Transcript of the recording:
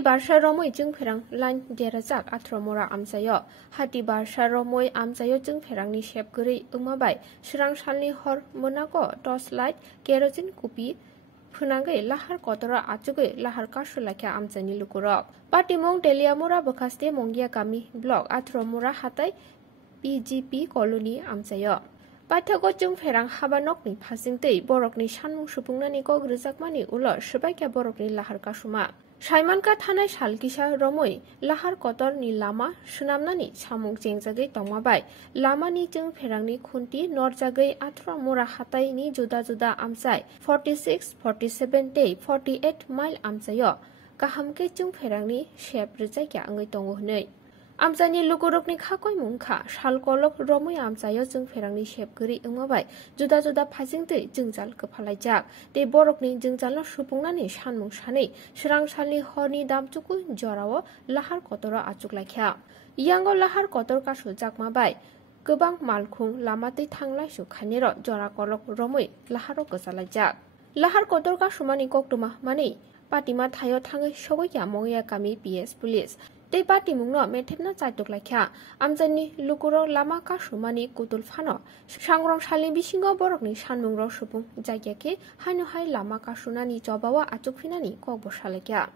Hati Barsha Romoi Jung Perang Lan Derazak Atromora Amsayo, Hati Barsha Romoi Amsayo Jung Perang ni Shep Guri Umabai, Shrang Shalni Hor Monaco, Toslight, Kerosene Kupi, Punangai, Lahar Kotora Achuge, Lahar Kashulaka Amsani Lukurok. Patimong Deliamora Bokaste Mongia Kami, Blog Atromora Hatai, PGP Colony Amsayo. Pathago Jung Perang Habanokni Pasingte, Borokni Shanmung Shupungnani Kog Rizakmani Ulo, Shubaka Borokni Lahar Kashuma. Shaimanka Thanai Shalkisha Romoi, Lahar Kotor ni Lama, Shunamnani, Chamung Jengzagay Tongmabai, Lama ni Jung Perangni Kunti, Norjagay Atra Mura Hatai ni Juda Juda Amsai, 46, 47 day, 48 mile Amsayo, Kahamke Jung Perangni, Shep Rizaka Angai Tongunei. Amsani Lukurokni Kakoi Munka, Shalkolok Romoi Amsayo Jung Perangni Shep Guri Umabai, Juda Juda Pasingte, Jungjal Kapalajak, De Borokni Jungjalo Shupungnani Shanmung Shani, Shrang Shalni Horni Damchuku, Jorawo, Lahar Kotora Achuklakya. Yango Lahar Kotor Kashu Jakmabai, Gubang Malkung, Lamati Tanglai Shukaniro, Jorakolok Romoi, Laharo Gosalajak. Lahar Kotor Kashumani Koktuma Mani, Patima Tayo Tangai Shogoya Moya Kami PS Police. They party mungno metepna chaitok lakha amjani lukuro lama ka shumani kutul phano sangrong shali bisingo borokni sanmungrok supung jagyake haino hai lama ka sunani jobawa achukfinani kokbo salakya